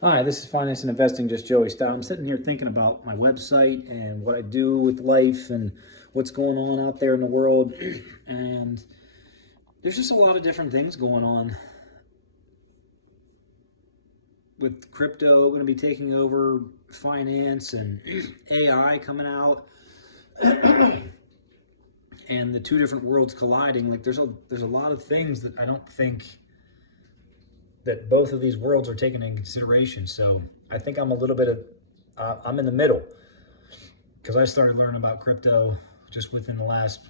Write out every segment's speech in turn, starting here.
Hi, this is Finance and Investing, just Joey Stout. I'm sitting here thinking about my website and what I do with life and what's going on out there in the world. And there's just a lot of different things going on with crypto going to be taking over finance and AI coming out and the two different worlds colliding. Like there's a lot of things that I don't think that both of these worlds are taken into consideration. So I think I'm a little bit of I'm in the middle because I started learning about crypto just within the last.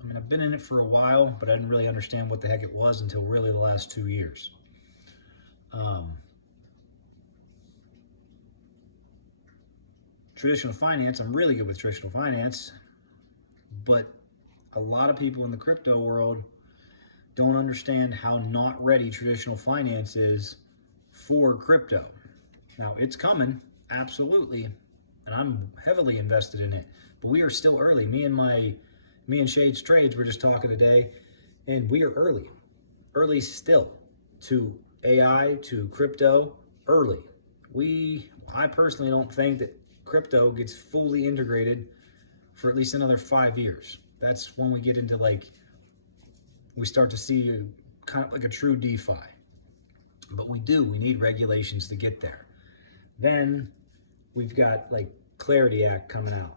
I mean, I've been in it for a while, but I didn't really understand what the heck it was until really the last 2 years. Um, Traditional finance, I'm really good with traditional finance, but a lot of people in the crypto world don't understand how not ready traditional finance is for crypto. Now, it's coming, absolutely, and I'm heavily invested in it, but we are still early. Me and Shades Trades were just talking today, and we are early still to AI, to crypto, early. I personally don't think that crypto gets fully integrated for at least another 5 years. That's when we get into we start to see kind of like a true DeFi. But we need regulations to get there. Then we've got like Clarity Act coming out.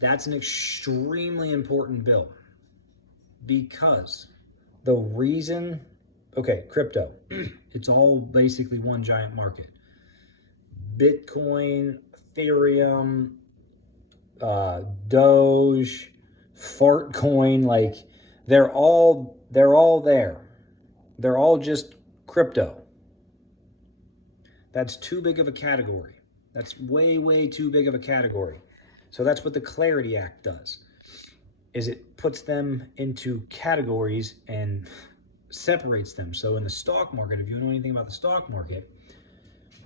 That's an extremely important bill because the reason, okay, crypto, it's all basically one giant market. Bitcoin, Ethereum, Doge, Fartcoin, like they're all there. They're all just crypto. That's too big of a category. That's way too big of a category. So that's what the Clarity Act does. Is it puts them into categories and separates them. So in the stock market, if you know anything about the stock market,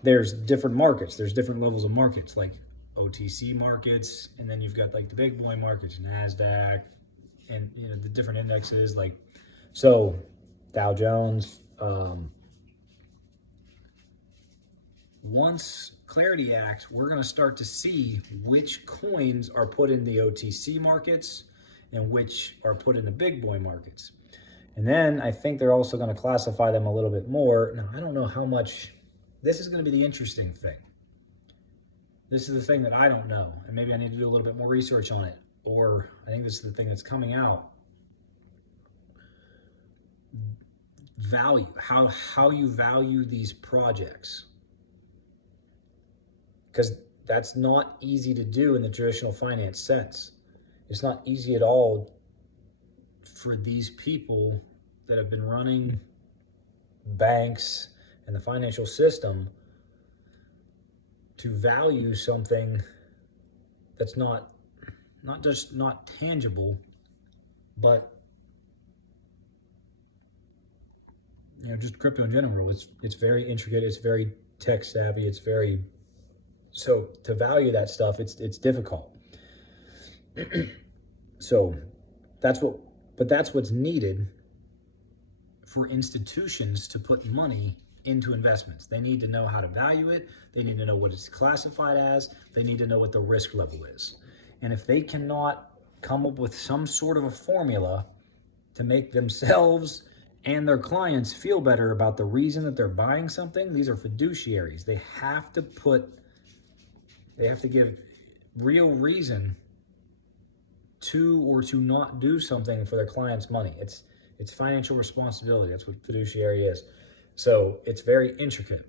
there's different markets. There's different levels of markets, like OTC markets, and then you've got like the big boy markets, NASDAQ, and the different indexes, like so Dow Jones. Once Clarity Act, we're going to start to see which coins are put in the OTC markets and which are put in the big boy markets. And then I think they're also going to classify them a little bit more. Now, I don't know how much. This is going to be the interesting thing. This is the thing that I don't know, and maybe I need to do a little bit more research on it. Or I think this is the thing that's coming out. Value, how you value these projects. Because that's not easy to do in the traditional finance sense. It's not easy at all for these people that have been running banks and the financial system to value something that's not just not tangible, but just crypto in general. It's very intricate. It's very tech savvy. It's very so to value that stuff. It's difficult. So that's what's needed for institutions to put money into investments. They need to know how to value it. They need to know what it's classified as. They need to know what the risk level is. And if they cannot come up with some sort of a formula to make themselves and their clients feel better about the reason that they're buying something, these are fiduciaries. They have to give real reason to or to not do something for their client's money. It's financial responsibility. That's what fiduciary is. So it's very intricate.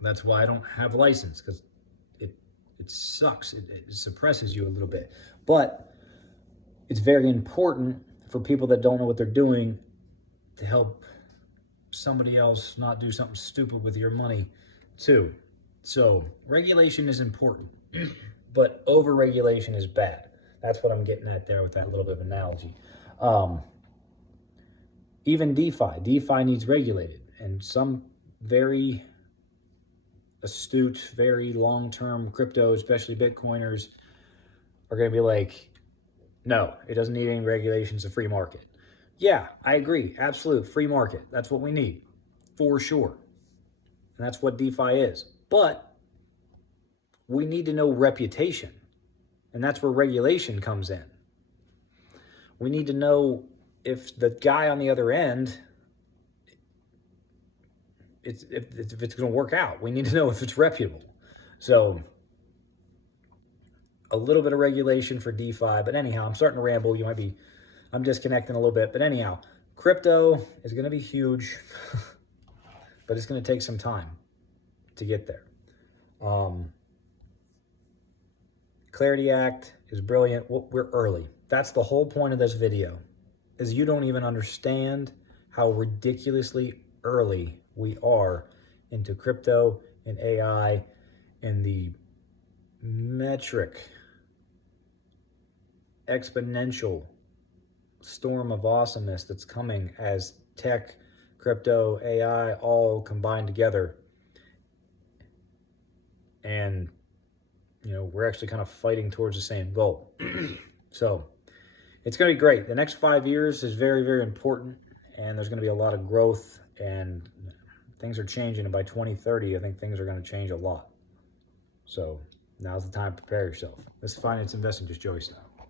That's why I don't have a license, because it sucks. It suppresses you a little bit. But it's very important for people that don't know what they're doing to help somebody else not do something stupid with your money too. So regulation is important, but over-regulation is bad. That's what I'm getting at there with that little bit of analogy. Even DeFi needs regulated, and some very astute, very long-term crypto, especially Bitcoiners, are going to be like, no, it doesn't need any regulations, a free market. Yeah, I agree. Absolute free market. That's what we need, for sure. And that's what DeFi is. But we need to know reputation. And that's where regulation comes in. We need to know if the guy on the other end, if it's going to work out. We need to know if it's reputable. So a little bit of regulation for DeFi. But anyhow, I'm starting to ramble. I'm disconnecting a little bit. But anyhow, crypto is going to be huge, but it's going to take some time to get there. Clarity Act is brilliant. We're early. That's the whole point of this video, is you don't even understand how ridiculously early we are into crypto and AI and the metric exponential storm of awesomeness that's coming as tech, crypto, AI all combined together. And we're actually kind of fighting towards the same goal. So it's going to be great. The next 5 years is very, very important, and there's going to be a lot of growth, and things are changing. And by 2030, I think things are going to change a lot. So now's the time to prepare yourself. This is Finance Investing, just Joey style.